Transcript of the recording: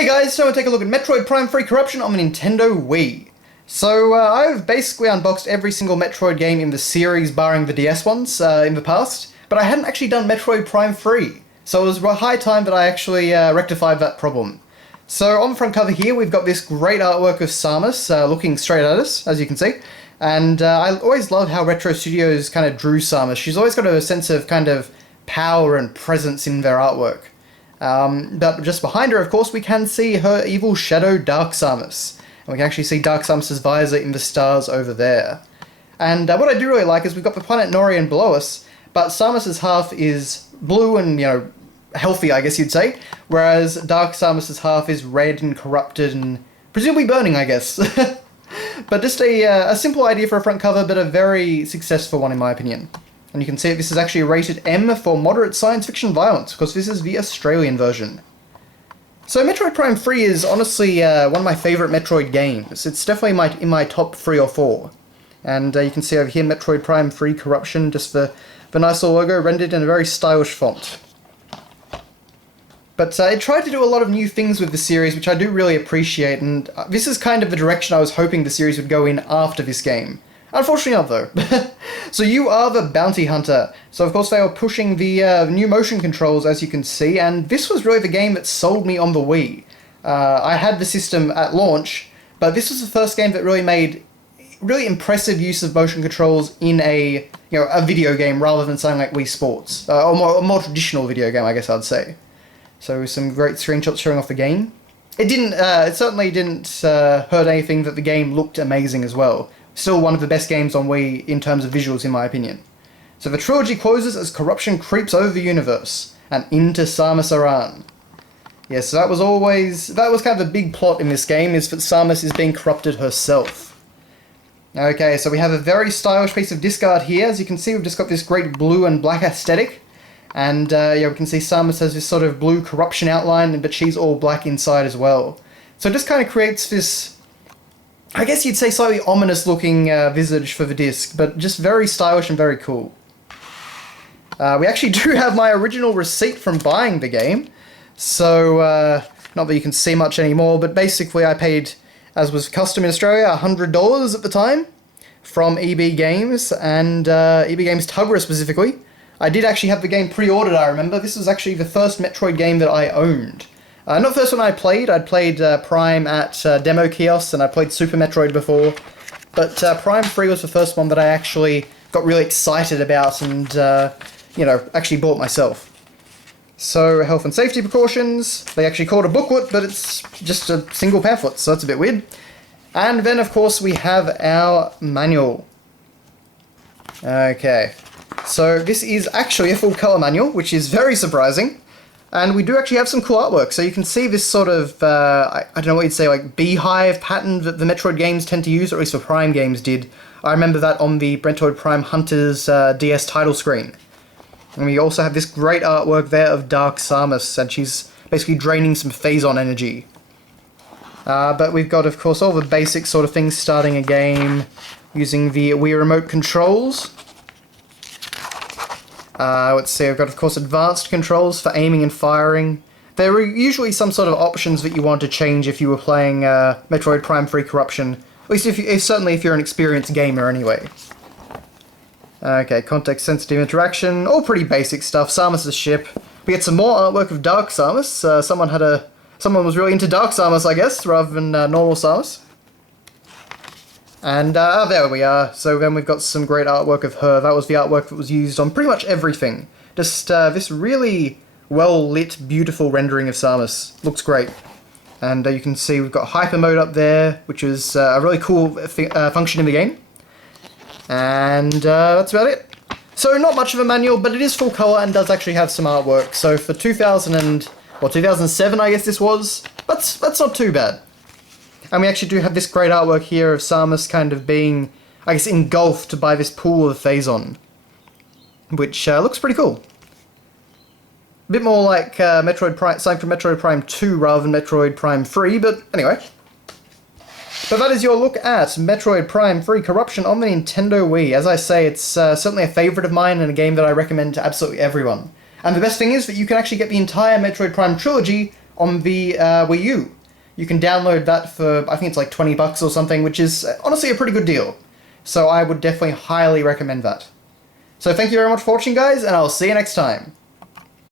Hey guys, so we'll take a look at Metroid Prime Free Corruption on the Nintendo Wii. So I've basically unboxed every single Metroid game in the series, barring the DS ones in the past, but I hadn't actually done Metroid Prime Free, so it was high time that I actually rectified that problem. So on the front cover here, we've got this great artwork of Samus looking straight at us, as you can see, and I always loved how Retro Studios kind of drew Samus. She's always got a sense of kind of power and presence in their artwork. But just behind her, of course, we can see her evil shadow, Dark Samus. And we can actually see Dark Samus's visor in the stars over there. And what I do really like is we've got the planet Norian below us, but Samus's half is blue and, healthy, I guess you'd say, whereas Dark Samus's half is red and corrupted and presumably burning, I guess. But just a simple idea for a front cover, but a very successful one in my opinion. And you can see this is actually rated M for moderate science fiction violence, because this is the Australian version. So Metroid Prime 3 is honestly one of my favourite Metroid games. It's definitely in my top 3 or 4. And you can see over here Metroid Prime 3 Corruption, just the nice little logo rendered in a very stylish font. But it tried to do a lot of new things with the series, which I do really appreciate, and this is kind of the direction I was hoping the series would go in after this game. Unfortunately not, though. So you are the bounty hunter. So of course they were pushing the new motion controls, as you can see, and this was really the game that sold me on the Wii. I had the system at launch, but this was the first game that really made really impressive use of motion controls in a video game rather than something like Wii Sports, or a more traditional video game, I guess I'd say. So some great screenshots showing off the game. It certainly didn't hurt anything that the game looked amazing as well. Still one of the best games on Wii in terms of visuals, in my opinion. So the trilogy closes as corruption creeps over the universe, and into Samus Aran. Yes, so that was kind of the big plot in this game, is that Samus is being corrupted herself. Okay, so we have a very stylish piece of disc art here. As you can see, we've just got this great blue and black aesthetic. And we can see Samus has this sort of blue corruption outline, but she's all black inside as well. So it just kind of creates this, I guess you'd say, slightly ominous looking visage for the disc, but just very stylish and very cool. We actually do have my original receipt from buying the game, so not that you can see much anymore, but basically I paid, as was custom in Australia, $100 at the time from EB Games, and EB Games Tugra specifically. I did actually have the game pre-ordered, I remember. This was actually the first Metroid game that I owned. Not the first one I played. I'd played Prime at demo kiosks, and I played Super Metroid before. But Prime 3 was the first one that I actually got really excited about and, actually bought myself. So, health and safety precautions. They actually called a booklet, but it's just a single pamphlet, so that's a bit weird. And then, of course, we have our manual. Okay. So this is actually a full colour manual, which is very surprising. And we do actually have some cool artwork. So you can see this sort of, I don't know what you'd say, like beehive pattern that the Metroid games tend to use, or at least the Prime games did. I remember that on the Metroid Prime Hunters DS title screen. And we also have this great artwork there of Dark Samus, and she's basically draining some Phazon energy. But we've got, of course, all the basic sort of things starting a game using the Wii Remote controls. Let's see, I've got, of course, advanced controls for aiming and firing. There were usually some sort of options that you want to change if you were playing Metroid Prime Free Corruption. At least certainly if you're an experienced gamer anyway. Okay, context-sensitive interaction, all pretty basic stuff. Samus' ship. We get some more artwork of Dark Samus. Someone was really into Dark Samus, I guess, rather than normal Samus. And there we are. So then we've got some great artwork of her. That was the artwork that was used on pretty much everything. Just this really well-lit, beautiful rendering of Samus. Looks great. And you can see we've got Hyper Mode up there, which is a really cool function in the game. And that's about it. So not much of a manual, but it is full colour and does actually have some artwork. So for 2007 I guess this was, that's not too bad. And we actually do have this great artwork here of Samus kind of being, I guess, engulfed by this pool of Phazon, which looks pretty cool. A bit more like something from Metroid Prime 2 rather than Metroid Prime 3, but anyway. But that is your look at Metroid Prime Free Corruption on the Nintendo Wii. As I say, it's certainly a favourite of mine and a game that I recommend to absolutely everyone. And the best thing is that you can actually get the entire Metroid Prime Trilogy on the Wii U. You can download that for, I think it's like $20 or something, which is honestly a pretty good deal. So I would definitely highly recommend that. So thank you very much for watching, guys, and I'll see you next time.